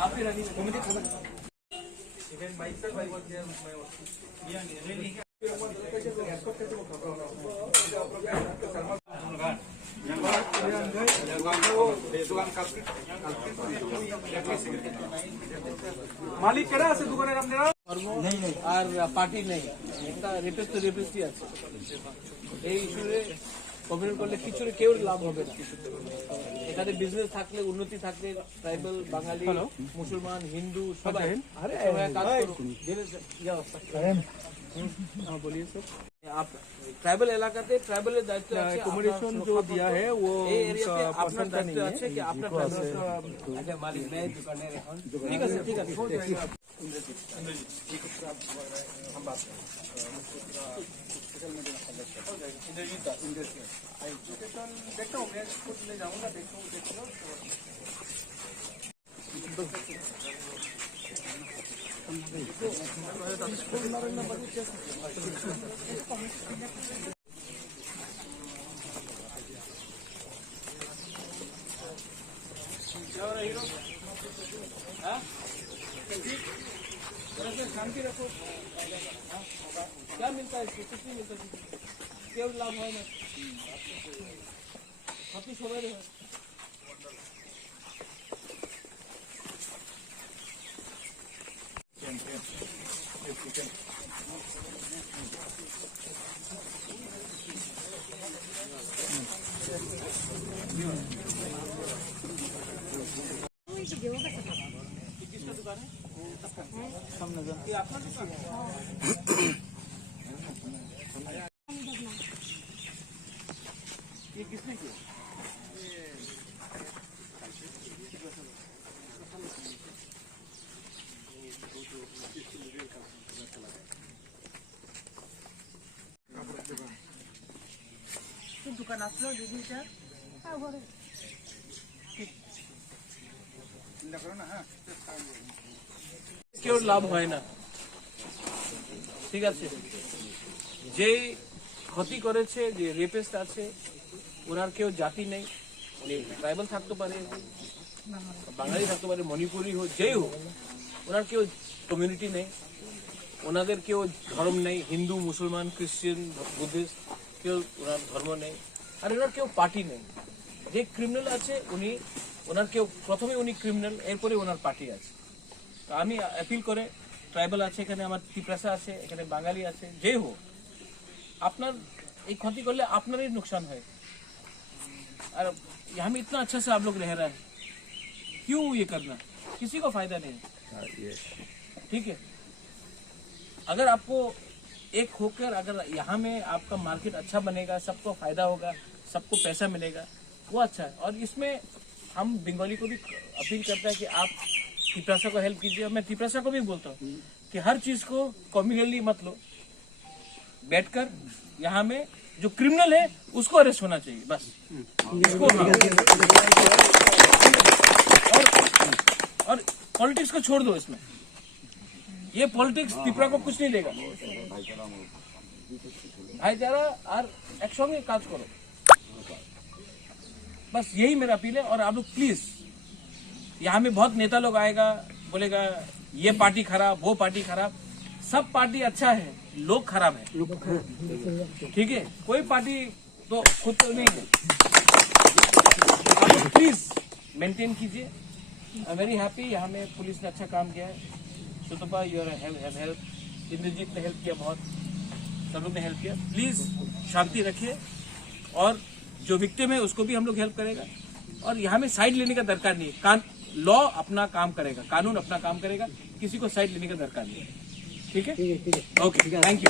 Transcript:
आप ही running even myself I was there with my really মালিক কেডা আছে দোকানের আপনারা नहीं আর পার্টি নেই একটা রেপিস্ট রেপিস্টই আছে এই ইস্যুতে কমিউনিকেট করলে কিছুরে কেউ লাভ হবে না এখানে বিজনেস থাকলে উন্নতি থাকলে ট্রাইবাল বাঙালি মুসলমান হিন্দু সবাই আরে কাজ করুন हाँ बोलिए सर आप ट्राइबल इलाका थे ट्राइबल दायित्व एकोमोडेशन जो दिया है वो अपना दायित्व है कि अपना अच्छा मालिक मैं दुकानेर এখন ঠিক আছে ঠিক আছে हम बात इंद्रजीत देखता हूँ मैं खुद ले जाऊंगा देखो शांति रखो क्या मिलता है इसको कुछ नहीं मिलता केवल लाभ है ना काफी सवेरे है किसका दुकान है ये आपका दुकान है ये किसने किया दुकान আসলো দিদি স্যার হ্যাঁ ঘরে চিন্তা করো না হ্যাঁ কেউ লাভ হয় না ঠিক আছে যে ক্ষতি করেছে যে রেপিস্ট আছে ওনার কেউ জাতি নেই উনি ট্রাইবাল থাকতে পারে বাঙালি থাকতে পারে মণিপুরি হোক যেই হোক ওনার কেউ কমিউনিটি নেই ওনাদের কেউ ধর্ম নেই হিন্দু মুসলমান খ্রিস্টান বুদ্ধিস্ট কেউ ওনার ধর্ম নেই আর ওনার কেউ পার্টি নেই যে ক্রিমিনাল আছে উনি ওনার কেউ প্রথমে উনি ক্রিমিনাল এরপরে ওনার পার্টি আছে তো আমি অ্যাপিল করে ট্রাইবাল আছে এখানে আমার ত্রিপ্রাসা আছে এখানে বাঙালি আছে যে হোক আপনার এই ক্ষতি করলে আপনারই नुकसान है और यहाँ में इतना अच्छा से आप लोग रह रहे हैं क्यों ये करना किसी को फायदा नहीं है ठीक है अगर आपको एक होकर अगर यहाँ में आपका मार्केट अच्छा बनेगा सबको फायदा होगा सबको पैसा मिलेगा वो अच्छा है और इसमें हम बंगाली को भी अपील करते हैं कि आप टिप्रासा को हेल्प कीजिए मैं टिप्रासा को भी बोलता हूँ कि हर चीज को कॉम्युनली मत लो बैठकर यहाँ में जो क्रिमिनल है उसको अरेस्ट होना चाहिए बस और पॉलिटिक्स को छोड़ दो इसमें ये पॉलिटिक्स त्रिपुरा को कुछ नहीं देगा भाईचारा और एक संगे काज करो बस यही मेरा अपील है और आप लोग प्लीज यहाँ में बहुत नेता लोग आएगा बोलेगा ये पार्टी खराब वो पार्टी खराब सब पार्टी अच्छा है लोग खराब है ठीक है कोई पार्टी तो खुद तो नहीं है आप लोग प्लीज मेंटेन कीजिए आई एम वेरी हैप्पी यहाँ में पुलिस ने अच्छा काम किया है Sutapa you have help Indrajit ने हेल्प किया बहुत सब लोग ने हेल्प किया प्लीज शांति रखिए और जो विक्टिम है उसको भी हम लोग हेल्प करेगा और यहाँ में साइड लेने का दरकार नहीं है लॉ अपना काम करेगा कानून अपना काम करेगा किसी को साइड लेने का दरकार नहीं है ठीक है ओके थैंक यू